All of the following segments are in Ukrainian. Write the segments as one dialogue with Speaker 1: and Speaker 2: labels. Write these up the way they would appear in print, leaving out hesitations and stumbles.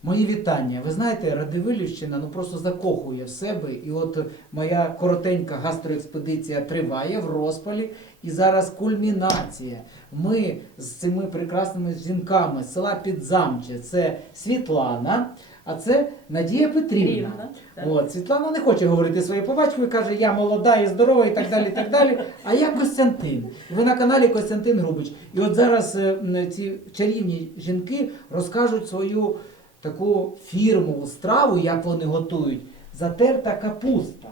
Speaker 1: Мої вітання. Ви знаєте, Радивилівщина просто закохує в себе. І от моя коротенька гастроекспедиція триває в розпалі. І зараз кульмінація. Ми з цими прекрасними жінками з села Підзамче. Це Світлана, а це Надія Петрівна. От, Світлана не хоче говорити своє по батькові, каже, я молода і здорова і так далі, і так далі. А я Костянтин. І ви на каналі Костянтин Грубич. І от зараз ці чарівні жінки розкажуть свою таку фірмову страву, як вони готують. Затерта капуста.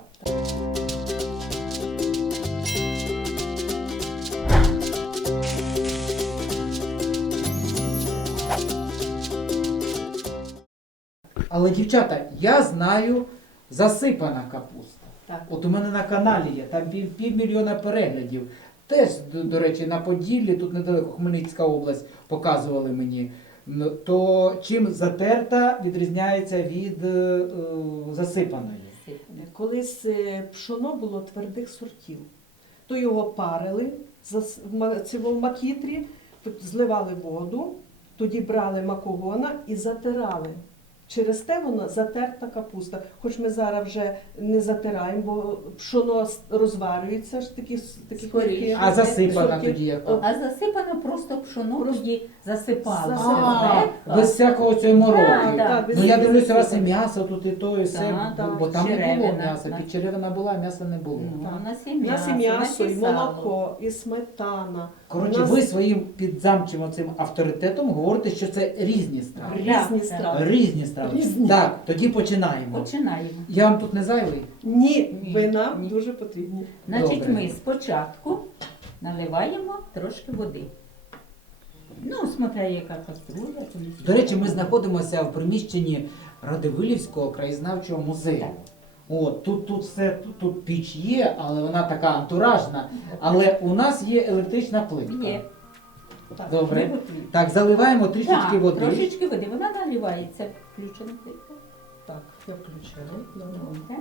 Speaker 1: Але, дівчата, я знаю засипана капуста.
Speaker 2: Так.
Speaker 1: От у мене на каналі є, там півмільйона переглядів. Теж, до речі, на Поділлі, тут недалеко Хмельницька область, показували мені. То чим затерта відрізняється від засипаної?
Speaker 2: Колись пшоно було твердих сортів. То його парили в макітрі, зливали воду, тоді брали макогона і затирали. Через те воно затерта капуста. Хоч ми зараз вже не затираємо, бо пшоно розварюється, ж такі
Speaker 3: Скоріше.
Speaker 1: А засипана тоді яка?
Speaker 3: А засипано просто пшоно тоді засипали.
Speaker 1: Без всякого цього мороки.
Speaker 3: Так,
Speaker 1: Ну я дивлюся, у вас і м'ясо тут, і то, і все,
Speaker 3: Так,
Speaker 1: бо там не було
Speaker 3: черевина,
Speaker 1: м'яса.
Speaker 3: так.
Speaker 1: Підчеревина була, а м'яса не було.
Speaker 3: Ну, у нас і
Speaker 2: У нас і
Speaker 3: м'ясо,
Speaker 2: м'ясо, і
Speaker 3: сало.
Speaker 2: молоко, і сметана.
Speaker 1: Коротше,
Speaker 2: У нас
Speaker 1: ви своїм підзамчим оцим авторитетом говорите, що це різні страви.
Speaker 2: різні
Speaker 3: Так,
Speaker 2: страви.
Speaker 1: Різні страви.
Speaker 2: Різні.
Speaker 1: Так, тоді починаємо.
Speaker 3: Починаємо.
Speaker 1: Я вам тут не зайвий?
Speaker 2: Ні,
Speaker 3: Ні,
Speaker 2: ви нам
Speaker 3: ні.
Speaker 2: дуже потрібні.
Speaker 3: Значить,
Speaker 1: Добре.
Speaker 3: ми спочатку наливаємо трошки води. Ну, смотря яка каструля.
Speaker 1: До речі, ми знаходимося в приміщенні Радивилівського краєзнавчого музею.
Speaker 3: Так.
Speaker 1: От, тут все, тут піч є, але вона така антуражна. Але у нас є електрична плитка.
Speaker 3: Є.
Speaker 2: Так.
Speaker 1: Добре.
Speaker 3: Ми готові.
Speaker 1: Так, заливаємо трішечки
Speaker 3: Так,
Speaker 1: води.
Speaker 3: трошечки води. Вона наливається. Включена плитка.
Speaker 2: Так, я включила.
Speaker 3: Добре.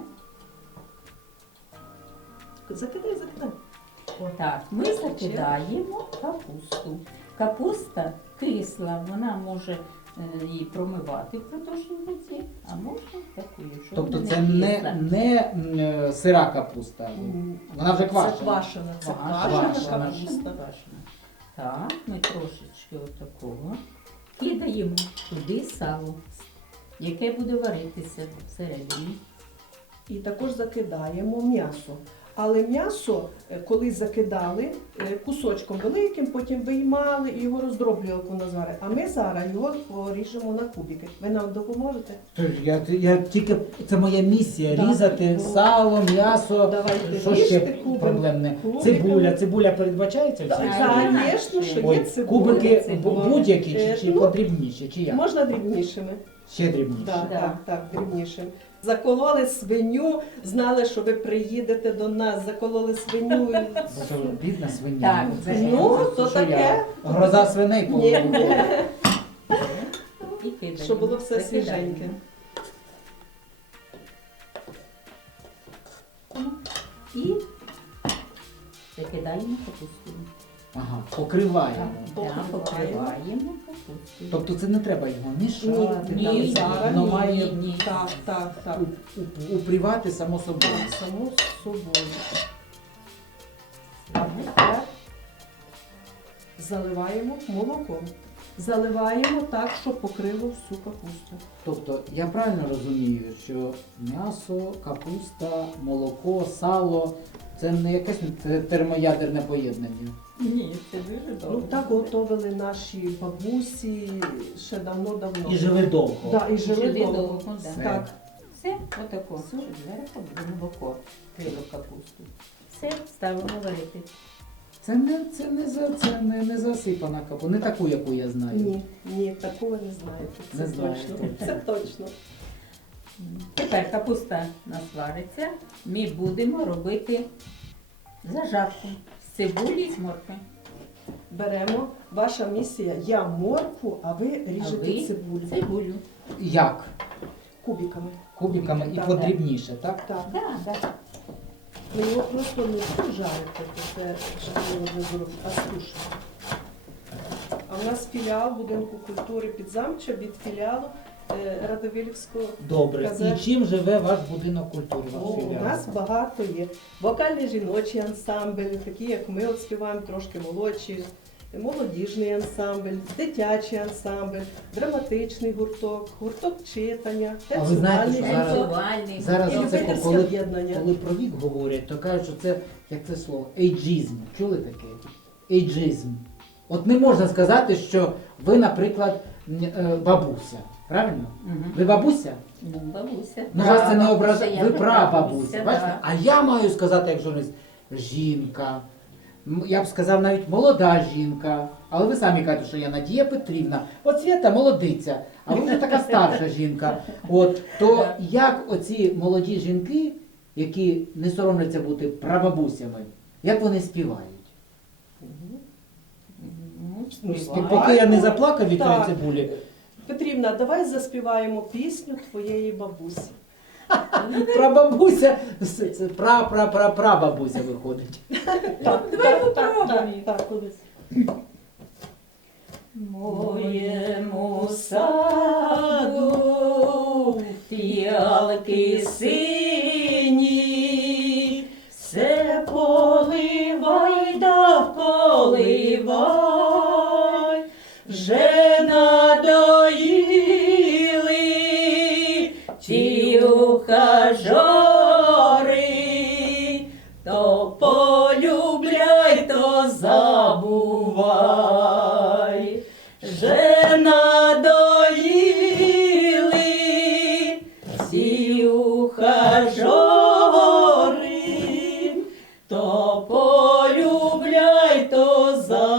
Speaker 2: Закидай, закидай.
Speaker 3: Так, ми закидаємо капусту. Капуста кисла, вона може її промивати впродовж воді, а можна такою, щоб
Speaker 1: Тобто
Speaker 3: вона
Speaker 1: це
Speaker 3: кисла.
Speaker 1: не сира капуста. Вона вже
Speaker 2: Це
Speaker 1: квашена.
Speaker 2: квашена, це
Speaker 3: Квашена,
Speaker 2: квашена
Speaker 1: квашена.
Speaker 2: капуста.
Speaker 3: квашена. Так, ми трошечки отакого кидаємо туди сало, яке буде варитися всередині.
Speaker 2: І також закидаємо м'ясо. Але м'ясо, коли закидали кусочком великим, потім виймали і його роздроблювали по назари. А ми зараз його поріжемо на кубики. Ви нам допоможете?
Speaker 1: Тож я тільки, це моя місія,
Speaker 2: Так.
Speaker 1: різати сало, м'ясо.
Speaker 2: Давайте
Speaker 1: Що ще
Speaker 2: ріжте кубик.
Speaker 1: проблемне?
Speaker 2: Кубиками.
Speaker 1: Цибуля передбачається?
Speaker 2: Так,
Speaker 1: всі?
Speaker 2: звісно, що є
Speaker 1: Ой,
Speaker 2: цибуля.
Speaker 1: кубики
Speaker 3: цибуля.
Speaker 1: будь-які чи
Speaker 2: Ну,
Speaker 1: подрібніші, чи як?
Speaker 2: Можна дрібнішими.
Speaker 1: Ще дрібніші.
Speaker 2: Так,
Speaker 3: Да.
Speaker 2: так, дрібнішими. Закололи свиню, знали, що ви приїдете до нас, закололи свиню.
Speaker 1: Бо що, бідна свиня.
Speaker 3: Так,
Speaker 1: Це
Speaker 2: ну,
Speaker 1: що,
Speaker 2: то
Speaker 1: що я?
Speaker 2: таке.
Speaker 1: Гроза свиней
Speaker 2: Ні.
Speaker 1: повинна.
Speaker 3: І кидаємо.
Speaker 2: Щоб було все
Speaker 3: Закидаємо.
Speaker 2: свіженьке.
Speaker 3: І закидаємо капусту.
Speaker 1: Ага, покриваємо.
Speaker 3: Так, покриваємо капусту.
Speaker 1: Тобто це не треба його мішати,
Speaker 3: Ні,
Speaker 1: там,
Speaker 3: ні,
Speaker 1: це, воно
Speaker 3: ні,
Speaker 1: має
Speaker 3: ні.
Speaker 2: Так.
Speaker 1: упрівати само собою.
Speaker 2: Само собою.
Speaker 3: Так.
Speaker 2: Заливаємо молоком. Заливаємо так, щоб покрило всю капусту.
Speaker 1: Тобто я правильно розумію, що м'ясо, капуста, молоко, сало це не якесь термоядерне поєднання.
Speaker 3: Ні, це дуже добре.
Speaker 2: Ну так готовили наші бабусі ще давно-давно.
Speaker 1: І живе довго.
Speaker 2: Да, і жили
Speaker 3: Жили
Speaker 2: довго.
Speaker 3: довго, да.
Speaker 2: Так.
Speaker 3: Все, отако. Зверху буде молоко, крило капусту. Все, ставимо варити.
Speaker 1: Це не засипана капуста, не таку, яку я знаю.
Speaker 2: Ні, такого не знаєте. Це
Speaker 1: Не знаєте.
Speaker 2: точно. Це точно.
Speaker 3: Тепер капуста у нас вариться. Ми будемо робити зажарку з цибулі і з моркви.
Speaker 2: Беремо. Ваша місія. Я моркву, а ви
Speaker 3: А
Speaker 2: ріжете
Speaker 3: ви
Speaker 2: цибулю.
Speaker 3: цибулю.
Speaker 1: Як?
Speaker 2: Кубиками.
Speaker 1: Кубиками і
Speaker 2: Так,
Speaker 1: подрібніше, так?
Speaker 2: Так.
Speaker 3: Так.
Speaker 2: Ви його просто не жарите, це щоб його не зробити, а сушите. А в нас філіал будинку культури Підзамча від філіалу Радивилівського.
Speaker 1: Добре.
Speaker 2: Казе-
Speaker 1: І чим живе ваш будинок культури? Ваш
Speaker 2: У
Speaker 1: філіал?
Speaker 2: нас багато є. Вокальний жіночий ансамбль, такі як ми от співаємо, трошки молодші, молодіжний ансамбль, дитячий ансамбль, драматичний гурток, гурток читання,
Speaker 1: А ви знаєте, що
Speaker 2: танцювальний гурток
Speaker 3: Танцювальний.
Speaker 1: Зараз
Speaker 2: і
Speaker 1: оце,
Speaker 2: любительське
Speaker 1: коли
Speaker 2: об'єднання.
Speaker 1: про вік говорять, то кажуть, що це, як це слово, ейджизм. Чули таке? Ейджизм. От не можна сказати, що ви, наприклад, бабуся. Правильно?
Speaker 3: Мгм.
Speaker 1: Ви бабуся?
Speaker 3: Ну, бабуся.
Speaker 1: Ну, вас це не
Speaker 3: Прабабуся,
Speaker 1: ображає.
Speaker 3: я
Speaker 1: Ви
Speaker 3: вже
Speaker 1: прабабуся.
Speaker 3: да.
Speaker 1: Бачите? А я маю сказати, як журналіст, жінка. Я б сказав навіть молода жінка. Але ви самі кажете, що я Надія Петрівна. От Свята молодиця, а ви вже така старша жінка. От то як оці молоді жінки, які не соромляться бути прабабусями, як вони співають?
Speaker 3: Ну,
Speaker 2: Співають.
Speaker 1: Поки я не заплакав від цієї
Speaker 2: Так.
Speaker 1: цибулі,
Speaker 2: Петрівна, давай заспіваємо пісню твоєї бабусі.
Speaker 1: прабабуся, це прабабуся виходить.
Speaker 2: Так,
Speaker 3: давай
Speaker 2: так,
Speaker 3: попробуємо.
Speaker 2: так.
Speaker 3: Моєму саду фіалки сині, все поливай да вколивай, вже надоїли ті ухажори, то полюбляй, то забувай. Вже надоїли ці ухажори, то полюбляй, то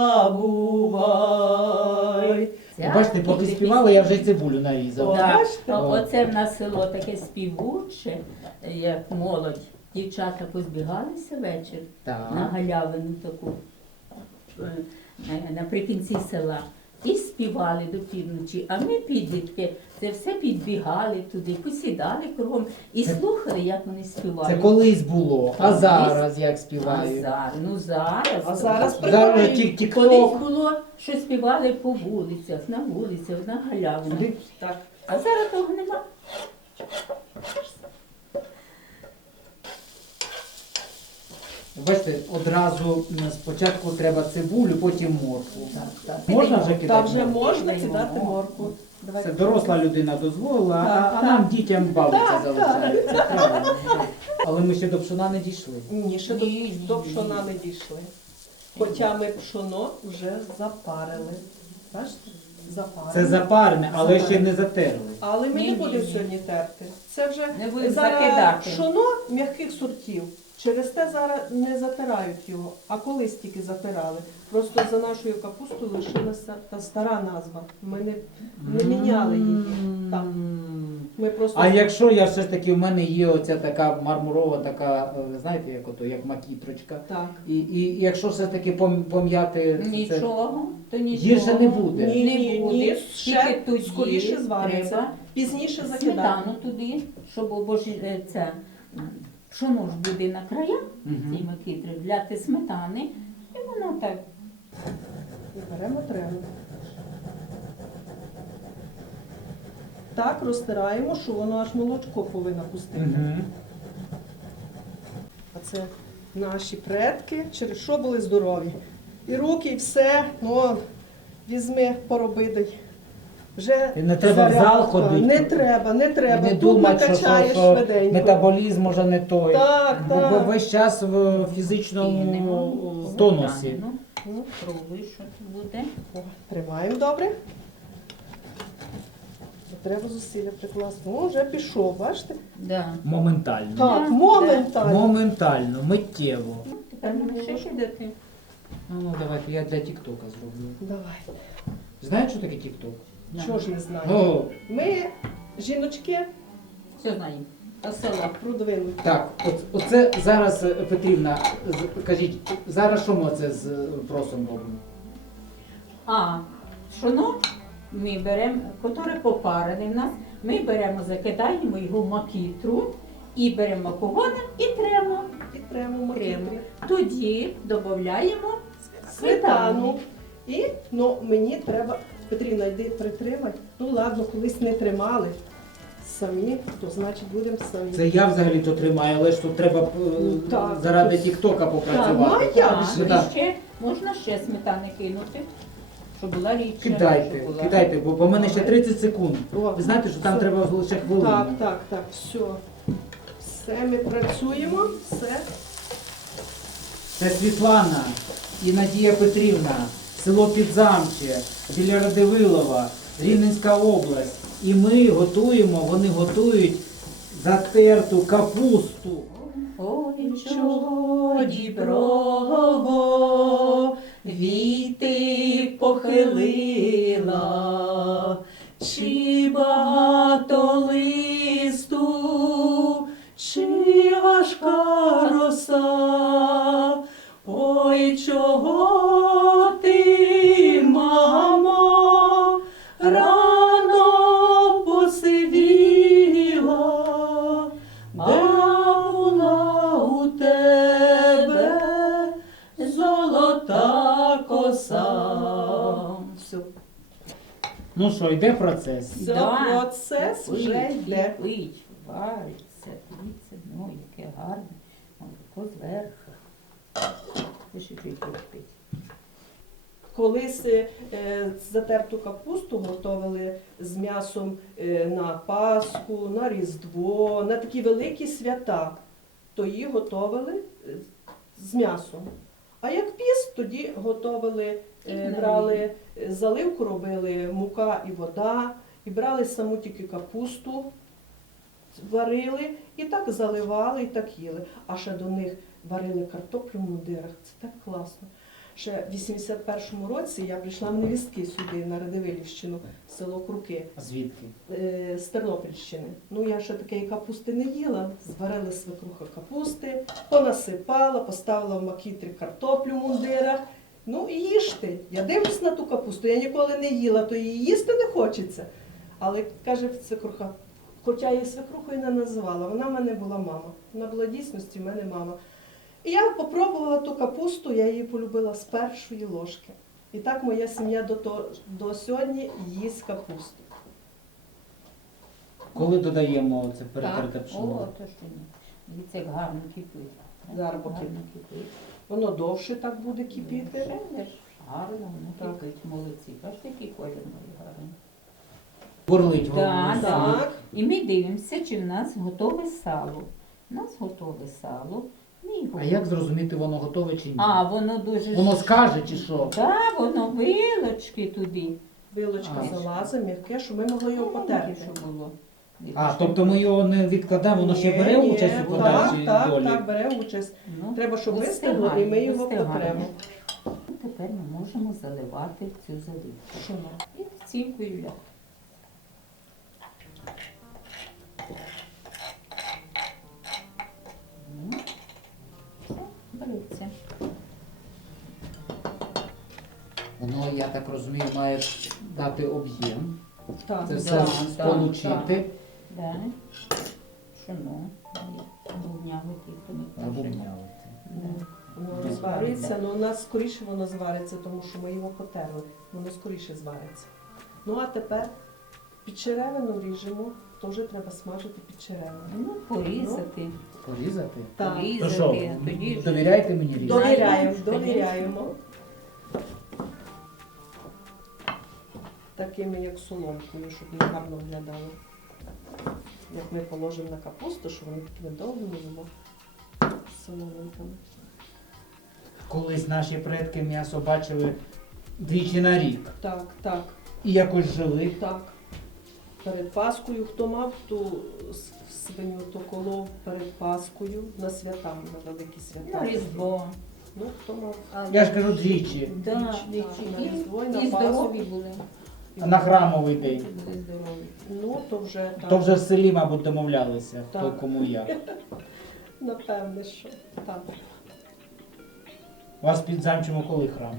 Speaker 3: забувай.
Speaker 1: Бачите, поки співали, я вже й цибулю нарізав.
Speaker 3: Так,
Speaker 2: Бачите?
Speaker 3: оце в нас село таке співуче, як молодь. Дівчата позбігалися вечір на
Speaker 1: Так.
Speaker 3: галявину таку наприкінці села. І співали до півночі, а ми, підлітки, це все підбігали туди, посідали кругом і слухали, як вони співають.
Speaker 1: Це колись було, а
Speaker 3: Колись.
Speaker 1: зараз як
Speaker 3: А
Speaker 1: співають.
Speaker 3: зараз.
Speaker 2: А зараз
Speaker 1: Зараз
Speaker 2: прикольно.
Speaker 1: тільки
Speaker 3: Колись
Speaker 1: тік-ток.
Speaker 3: було, що співали по вулицях, на галявинах.
Speaker 2: Так.
Speaker 3: А зараз того нема.
Speaker 1: Бачите, одразу спочатку треба цибулю, потім моркву. Можна вже
Speaker 2: Та
Speaker 1: кидати?
Speaker 2: вже
Speaker 1: моркву?
Speaker 2: можна кидати морку.
Speaker 1: Це доросла людина дозволила,
Speaker 2: Так,
Speaker 1: а нам дітям бавитися
Speaker 2: Так,
Speaker 1: залишається. Правильно. Але ми ще до пшона не дійшли.
Speaker 2: Ні, ще до пшона не дійшли. Хоча ми пшоно вже запарили. Бачите? Запарили.
Speaker 1: Це запарне, але ще не затерли.
Speaker 2: Але ми не
Speaker 3: Ні,
Speaker 2: будемо
Speaker 3: ні.
Speaker 2: сьогодні терти. Це вже
Speaker 3: Не будемо
Speaker 2: зараз
Speaker 3: закидати.
Speaker 2: пшоно м'яких сортів. Через те зараз не затирають його, а колись тільки затирали. Просто за нашою капустою лишилася та стара назва. Ми не міняли її. Так. Ми просто
Speaker 1: А якщо я все ж таки, в мене є оця така мармурова, така, знаєте, як ото, як макітрочка.
Speaker 2: так.
Speaker 1: І якщо все таки пом'яти це,
Speaker 3: Нічого, то нічого.
Speaker 1: гірше не буде.
Speaker 2: Ні,
Speaker 3: Не
Speaker 2: ні,
Speaker 3: буде.
Speaker 2: ні,
Speaker 3: Тільки
Speaker 2: ще
Speaker 3: тоді
Speaker 2: скоріше звариться.
Speaker 3: треба
Speaker 2: Пізніше закидати.
Speaker 3: сметану туди, щоб бо ж це пшоно ж буде на краях,
Speaker 1: Мгм.
Speaker 3: ці макітри, вляти сметани, і воно так.
Speaker 2: І беремо трему. Так розтираємо, що воно аж молочко повинно пустити.
Speaker 1: Мгм.
Speaker 2: А це наші предки, через що були здорові. І руки, і все, ну, візьми, пороби дай. Вже
Speaker 1: І не треба в зал
Speaker 2: зарядка.
Speaker 1: ходити.
Speaker 2: Не треба, не треба.
Speaker 1: І не
Speaker 2: Тут
Speaker 1: думати,
Speaker 2: накачаєш
Speaker 1: що
Speaker 2: швиденько.
Speaker 1: метаболізм може не той.
Speaker 2: Так,
Speaker 1: Бо
Speaker 2: так.
Speaker 1: весь час в фізичному тонусі.
Speaker 3: Ну,
Speaker 2: Ну,
Speaker 3: пробуй, що це буде.
Speaker 2: о, тримаємо добре. Треба зусилля прикласти. Ну, вже пішов, бачите?
Speaker 3: Да.
Speaker 1: Моментально.
Speaker 2: Так,
Speaker 3: Да,
Speaker 2: моментально.
Speaker 1: Моментально, миттєво.
Speaker 3: Ну, тепер можеш ще кидати.
Speaker 1: Ну, давайте я для Тіктока зроблю.
Speaker 2: Давай.
Speaker 1: Знаєте, що таке Тікток?
Speaker 2: Чого ж не знаю.
Speaker 1: О,
Speaker 2: Ми, жіночки,
Speaker 3: Все знаємо.
Speaker 2: а села продвинуть.
Speaker 1: так, оце зараз, Петрівна, кажіть, зараз що ми це з просом робимо?
Speaker 3: А пшоно ми беремо, котре попарене в нас, ми беремо, закидаємо його в макітру і беремо макогоном і тремо.
Speaker 2: І тремо
Speaker 3: Тремо.
Speaker 2: макітрі.
Speaker 3: Тоді додаємо
Speaker 2: Сметану. І, ну, мені треба Петрівна, йди притримай. Ну ладно, колись не тримали самі, то значить будемо самі.
Speaker 1: Це я взагалі-то тримаю, але ж тут треба
Speaker 2: Так.
Speaker 1: заради Тіктока
Speaker 2: Так, ну
Speaker 1: попрацювати.
Speaker 2: а як
Speaker 3: А,
Speaker 2: же?
Speaker 1: да.
Speaker 3: і ще можна ще сметани кинути, щоб була рідша.
Speaker 1: Кидайте,
Speaker 3: щоб була-
Speaker 1: кидайте, бо в мене ще 30 секунд.
Speaker 2: О,
Speaker 1: Ви знаєте, що там
Speaker 2: все.
Speaker 1: треба лише хвилину.
Speaker 2: Так, все. Все, ми працюємо, все.
Speaker 1: Це Світлана і Надія Петрівна, село Підзамче, біля Радивилова, Рівненська область. І ми готуємо, вони готують затерту капусту.
Speaker 3: Ой, чого діброго віти похилила, чи багато листу, чи важка роса. Ой, чого ти, мамо, рано посивіла, де була у тебе золота коса. Все.
Speaker 1: Ну що, йде процес?
Speaker 2: Все, процес вже йде.
Speaker 3: Кипить, вариться, дивіться, ну, яке гарне. Молоко зверху. Ще чуть кипить.
Speaker 2: Колись затерту капусту готували з м'ясом на Пасху, на Різдво, на такі великі свята, то її готували з м'ясом. А як піст, тоді готували, брали заливку, робили мука і вода, і брали саму тільки капусту, варили і так заливали, і так їли. А ще до них варили картоплю в мундирах. Це так класно. Ще в 81-му році я прийшла в невістки сюди, на Радивилівщину, в село Круки,
Speaker 1: Звідки?
Speaker 2: з Тернопільщини. Ну, я ще такої капусти не їла. Зварили свекруха капусти, понасипала, поставила в макітрі картоплю в мундирах. Ну, і їжте. Я дивлюсь на ту капусту, я ніколи не їла, то її їсти не хочеться. Але, каже свекруха, хоча я її свекрухою не називала, вона в мене була мама. Вона була дійсності в мене мама. І я попробувала ту капусту, я її полюбила з першої ложки. І так моя сім'я до сьогодні їсть капусту.
Speaker 1: Коли додаємо це
Speaker 2: Так.
Speaker 1: перетерте
Speaker 3: О,
Speaker 1: пшено?
Speaker 3: то що ні. Дивіться, як гарно кипить.
Speaker 2: Зараз
Speaker 3: Гарно
Speaker 2: поки-
Speaker 3: кипить.
Speaker 2: Воно довше так буде кипіти.
Speaker 3: Ще ж гарно, воно
Speaker 2: Так.
Speaker 3: кипить, молодці. Бачите, який колір має гарний.
Speaker 1: Бурлить
Speaker 3: Да,
Speaker 1: воно.
Speaker 3: да.
Speaker 2: Так.
Speaker 3: І ми дивимося, чи в нас готове сало. У нас готове сало. Ми його...
Speaker 1: А як зрозуміти, воно готове чи ні?
Speaker 3: А, воно дуже...
Speaker 1: Воно скаже чи що?
Speaker 3: Так, воно вилочки туди.
Speaker 2: Вилочка
Speaker 1: А.
Speaker 2: залазить, м'яке, щоб ми могли його потерти.
Speaker 3: Що було.
Speaker 1: А, тобто ми його не відкладаємо, воно ще бере
Speaker 2: Ні,
Speaker 1: участь у подачі
Speaker 2: так,
Speaker 1: долі?
Speaker 2: Так, бере участь.
Speaker 3: Ну,
Speaker 2: Треба, щоб
Speaker 3: вистигає,
Speaker 2: вистигло, і ми його
Speaker 3: вистигає.
Speaker 2: потремо.
Speaker 3: Тепер ми можемо заливати в цю заливку.
Speaker 2: Що нам?
Speaker 3: І цілкою ляг. Ну, все, береться.
Speaker 1: Воно, я так розумію, має дати об'єм.
Speaker 2: Так,
Speaker 1: Це
Speaker 3: Да,
Speaker 1: все
Speaker 3: да,
Speaker 1: сполучити.
Speaker 3: Да. Пшено. Бубнявити, то не пшено.
Speaker 1: Забубнявити.
Speaker 3: Да.
Speaker 2: воно розвариться, але у нас скоріше воно звариться, тому що ми його потерли. Воно скоріше звариться. Ну а тепер підчеревину ріжемо, то вже треба смажити підчеревину.
Speaker 3: Ну, порізати.
Speaker 1: Порізати?
Speaker 2: Так.
Speaker 1: То що,
Speaker 3: Порізати. Тоді ж
Speaker 1: довіряєте мені різати?
Speaker 2: Довіряємо,
Speaker 3: Конечно.
Speaker 2: довіряємо. Такими, як соломкою, щоб не гарно виглядало. Як ми положимо на капусту, щоб вони такими довгими було соломинками.
Speaker 1: Колись наші предки м'ясо бачили двічі на рік.
Speaker 2: Так, так,
Speaker 1: І якось жили.
Speaker 2: так. Перед Паскою, хто мав ту свиню, то колов перед Паскою на свята, на великі свята.
Speaker 3: На Різдво.
Speaker 2: Ну, хто мав.
Speaker 1: Я ж кажу двічі.
Speaker 3: Да,
Speaker 2: Так,
Speaker 3: двічі.
Speaker 2: на Різдво і на
Speaker 3: І здорові
Speaker 2: Пасху.
Speaker 3: були.
Speaker 1: А на храмовий день.
Speaker 3: Були здорові.
Speaker 2: Ну, то вже так.
Speaker 1: То вже в селі, мабуть, домовлялися, хто
Speaker 2: Так.
Speaker 1: кому як.
Speaker 2: Напевне, що так.
Speaker 1: У вас під замчимо коли храм?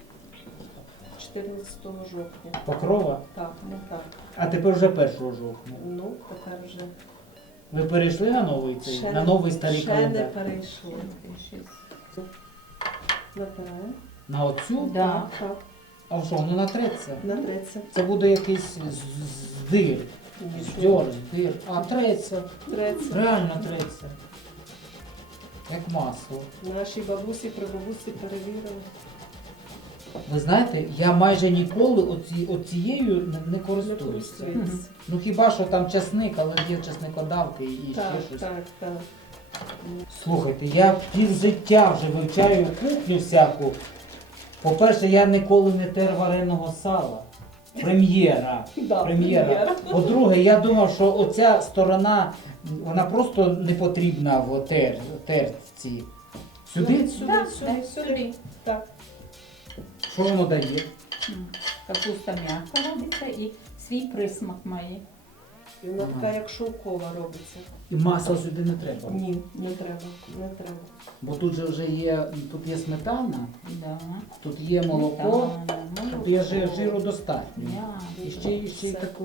Speaker 2: 14 жовтня.
Speaker 1: Покрова?
Speaker 2: Так, так.
Speaker 1: А тепер вже 1 жовтня.
Speaker 2: Ну, тепер вже
Speaker 1: Ви перейшли на новий цей?
Speaker 2: Ще
Speaker 1: на
Speaker 2: не-
Speaker 1: новий старий
Speaker 2: ще не
Speaker 1: календар?
Speaker 2: перейшли. Натираємо.
Speaker 1: На оцю?
Speaker 3: Да.
Speaker 2: Так.
Speaker 1: А що, воно натреться?
Speaker 2: Натреться.
Speaker 1: Це буде якийсь здир.
Speaker 2: Нічого.
Speaker 1: Здир. А треться.
Speaker 2: Треться.
Speaker 1: Реально треться. Як масло.
Speaker 2: Наші бабусі, прабабусі перевірили.
Speaker 1: Ви знаєте, я майже ніколи оцією не
Speaker 2: Не
Speaker 1: користуюся.
Speaker 2: користується.
Speaker 1: Ну хіба що там часник, але є часникодавки і
Speaker 2: Так,
Speaker 1: ще щось.
Speaker 2: так, так.
Speaker 1: Слухайте, я півжиття вже вивчаю кухню всяку. По-перше, я ніколи не тер вареного сала. Прем'єра.
Speaker 2: Да,
Speaker 1: Прем'єра. По-друге, я думав, що оця сторона, вона просто не потрібна в терці. Сюди?
Speaker 2: Сюди,
Speaker 3: Так,
Speaker 2: сюди,
Speaker 3: так,
Speaker 2: сюди. Так.
Speaker 1: Що воно дає?
Speaker 3: Капуста м'яка робиться і свій присмак має.
Speaker 2: І вона така, як шовкова робиться.
Speaker 1: І масла сюди не треба.
Speaker 2: Ні, не треба, не треба.
Speaker 1: Бо тут же вже є, тут є сметана,
Speaker 3: Да.
Speaker 1: тут є молоко,
Speaker 3: Сметана,
Speaker 1: тут є жиру достатньо.
Speaker 3: м'ясо.
Speaker 1: І ще й
Speaker 2: Все.
Speaker 1: таку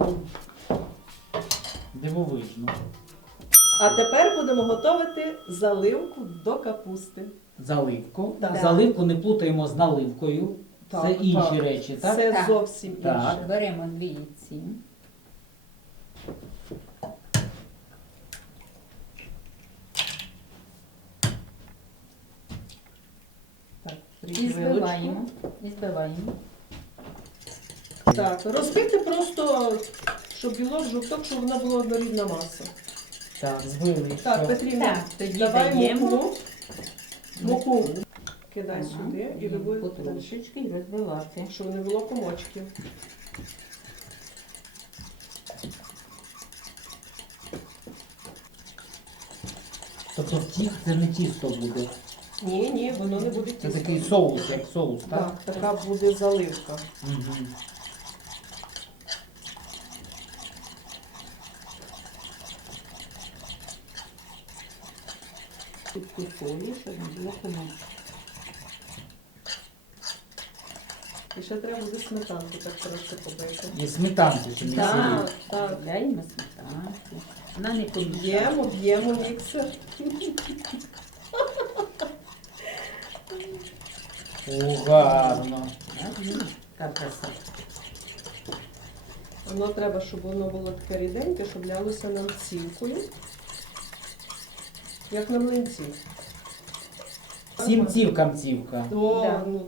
Speaker 1: дивовижну.
Speaker 2: А тепер будемо готувати заливку до капусти.
Speaker 1: Заливку.
Speaker 2: Так.
Speaker 1: Заливку не плутаємо з наливкою. Це
Speaker 2: Так,
Speaker 1: інші
Speaker 2: так.
Speaker 1: речі, так?
Speaker 2: Це
Speaker 3: Так.
Speaker 2: зовсім
Speaker 1: Так.
Speaker 2: інше.
Speaker 3: Беремо 2 яйці.
Speaker 2: Так,
Speaker 3: І
Speaker 2: трішки
Speaker 3: збиваємо. І збиваємо.
Speaker 2: Так, розбити просто, щоб білок, жовток, щоб вона була однорідна маса.
Speaker 1: Так, збили.
Speaker 2: Так,
Speaker 1: все.
Speaker 2: Петрівна,
Speaker 3: Так, тоді
Speaker 2: давай
Speaker 3: даємо.
Speaker 2: муку кидай
Speaker 3: Ага.
Speaker 2: сюди і ви будете далі,
Speaker 3: потрошечки і розбивати.
Speaker 2: щоб не було комочків.
Speaker 1: Тобто це не тісто буде.
Speaker 2: Ні, ні, воно не буде
Speaker 1: Це
Speaker 2: тісто.
Speaker 1: такий соус, як соус, так?
Speaker 2: Так, така буде заливка.
Speaker 1: Мгм.
Speaker 3: Чутку солі, щоб не було комочки.
Speaker 2: І ще треба буде сметанку так трошки побити.
Speaker 1: І сметанку ще не
Speaker 3: Так.
Speaker 1: сілі.
Speaker 2: Так,
Speaker 3: Додаємо сметанку. Вона не помішає.
Speaker 2: б'ємо міксер.
Speaker 1: О, гарно.
Speaker 3: Яка краса.
Speaker 2: Воно треба, щоб воно було таке ріденьке, щоб лялося нам цівкою. Як на млинці.
Speaker 1: Всім цівкам цівка.
Speaker 2: О,
Speaker 3: Да.
Speaker 2: ну,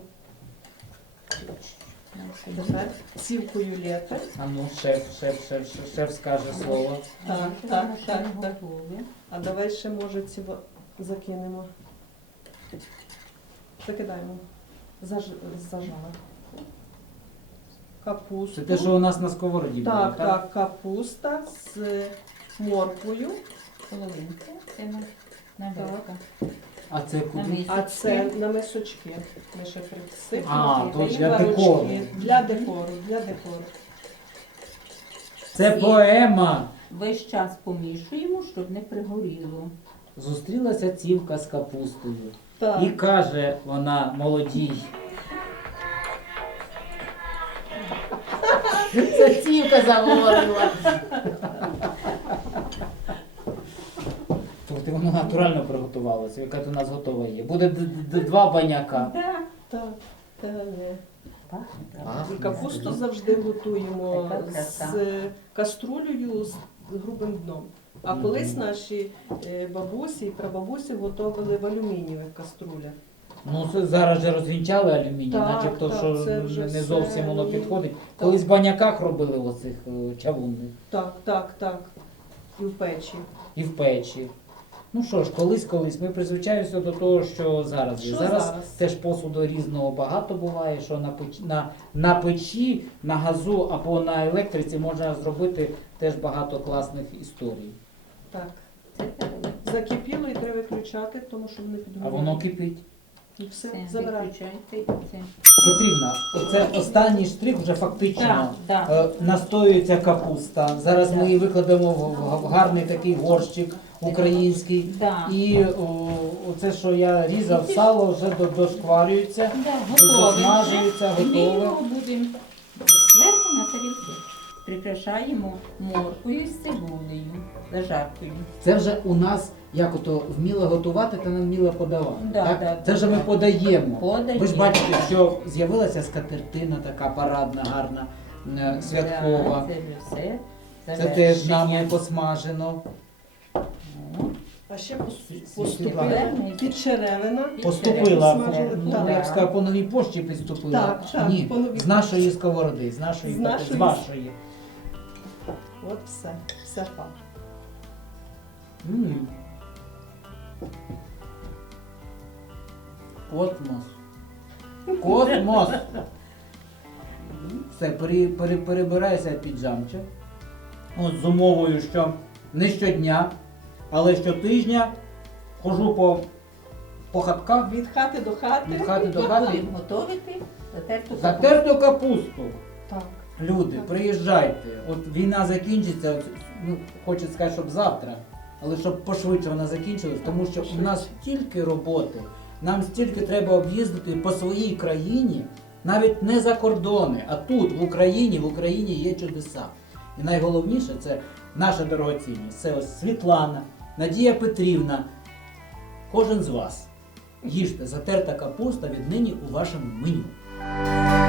Speaker 2: тепер цівкою лєте.
Speaker 1: А ну, шеф скаже слово.
Speaker 2: Так,
Speaker 3: Ще
Speaker 2: так,
Speaker 3: воно ще
Speaker 2: так,
Speaker 3: не
Speaker 2: так.
Speaker 3: готове.
Speaker 2: А давай ще, може, ці закинемо. Закидаємо. Зажала. Капусту.
Speaker 1: Це те, що у нас на сковороді було,
Speaker 2: Так, так, капуста з морквою.
Speaker 3: Половинку. Це на
Speaker 2: Так.
Speaker 3: верха.
Speaker 1: А це
Speaker 3: На
Speaker 1: куди?
Speaker 3: мисочки.
Speaker 2: А це на мисочки. Ми ще присипемо.
Speaker 1: А, то
Speaker 2: І
Speaker 1: для
Speaker 2: ларочки.
Speaker 1: декору.
Speaker 2: Для декору, для декору.
Speaker 1: Це поема.
Speaker 3: Весь час помішуємо, щоб не пригоріло.
Speaker 1: Зустрілася цівка з капустою.
Speaker 2: Так.
Speaker 1: І каже вона молодій. Це цівка заговорила. Тобто воно натурально приготувалося, яка у нас готова є. Буде 2 баняка.
Speaker 3: Так.
Speaker 2: Так, так, ні.
Speaker 3: Пахне, правда?
Speaker 1: Пахне.
Speaker 2: І капусту завжди готуємо
Speaker 3: Така краса.
Speaker 2: з каструлею з грубим дном. А
Speaker 1: Мгм.
Speaker 2: колись наші бабусі і прабабусі готували в алюмінієвих каструлях.
Speaker 1: Ну, це зараз же розвінчали алюміній,
Speaker 2: Так,
Speaker 1: начебто,
Speaker 2: так,
Speaker 1: що
Speaker 2: це вже
Speaker 1: не
Speaker 2: все
Speaker 1: зовсім воно
Speaker 2: ні.
Speaker 1: підходить. Колись в баняках робили оцих чавунних.
Speaker 2: Так, так, так. І в печі.
Speaker 1: І в печі. Ну що ж, колись ми призвичаємося до того, що зараз є.
Speaker 2: Що
Speaker 1: Зараз
Speaker 2: зараз?
Speaker 1: теж посуду різного багато буває, що на печі, на газу або на електриці можна зробити теж багато класних історій.
Speaker 2: Так.
Speaker 3: Це так.
Speaker 2: Закипіло і треба виключати, тому що вони
Speaker 1: А
Speaker 2: підгоріли.
Speaker 1: воно кипить.
Speaker 2: І все,
Speaker 3: Все,
Speaker 2: забирай.
Speaker 3: виключайте і все.
Speaker 1: Потрібно. Це останній штрих вже фактично.
Speaker 3: Так, так.
Speaker 1: Настоюється капуста. Зараз ми її викладемо в гарний такий горщик український.
Speaker 3: Да.
Speaker 1: І оце, що я різав, сало вже дошкварюється,
Speaker 3: Да, готове.
Speaker 1: досмажується,
Speaker 3: І ми
Speaker 1: готове.
Speaker 3: його будемо зверху на тарілки. Прикрашаємо морквою з цибулею. зажаркою.
Speaker 1: Це вже у нас як ото вміло готувати та не вміло подавати.
Speaker 3: Да,
Speaker 1: так?
Speaker 3: да,
Speaker 1: Це вже ми
Speaker 3: да.
Speaker 1: подаємо.
Speaker 3: Подаємо.
Speaker 1: Ви ж бачите, що з'явилася скатертина така парадна, гарна, святкова.
Speaker 3: Да, це вже все.
Speaker 1: Це теж нами
Speaker 3: завершення.
Speaker 1: посмажено.
Speaker 3: Ну,
Speaker 2: А ще
Speaker 1: Світлана.
Speaker 2: поступила підчеревина.
Speaker 1: Поступила,
Speaker 2: Смажили,
Speaker 1: ну,
Speaker 2: так.
Speaker 1: я б сказав, по новій пошті підступила.
Speaker 2: Так, так,
Speaker 1: Ні,
Speaker 2: по новій
Speaker 1: з нашої сковороди, з нашої,
Speaker 2: З нашої.
Speaker 1: з вашої.
Speaker 2: От все пак.
Speaker 1: М. Космос. Космос. Все, перебираюся під жамчик. От з умовою, що не щодня, але щотижня хожу по хатках
Speaker 2: Від хати до хати.
Speaker 1: від хати до хати.
Speaker 3: будемо готувати затерту капусту.
Speaker 1: Затерту капусту.
Speaker 2: Так.
Speaker 1: Люди, приїжджайте. От війна закінчиться, от, ну, хочеться сказати, щоб завтра, але щоб пошвидше вона закінчилась, тому що у нас стільки роботи, нам стільки треба об'їздити по своїй країні, навіть не за кордони, а тут, в Україні є чудеса. І найголовніше це наша дорогоцінність. Це ось Світлана, Надія Петрівна, кожен з вас. Їжте затерта капуста віднині у вашому меню.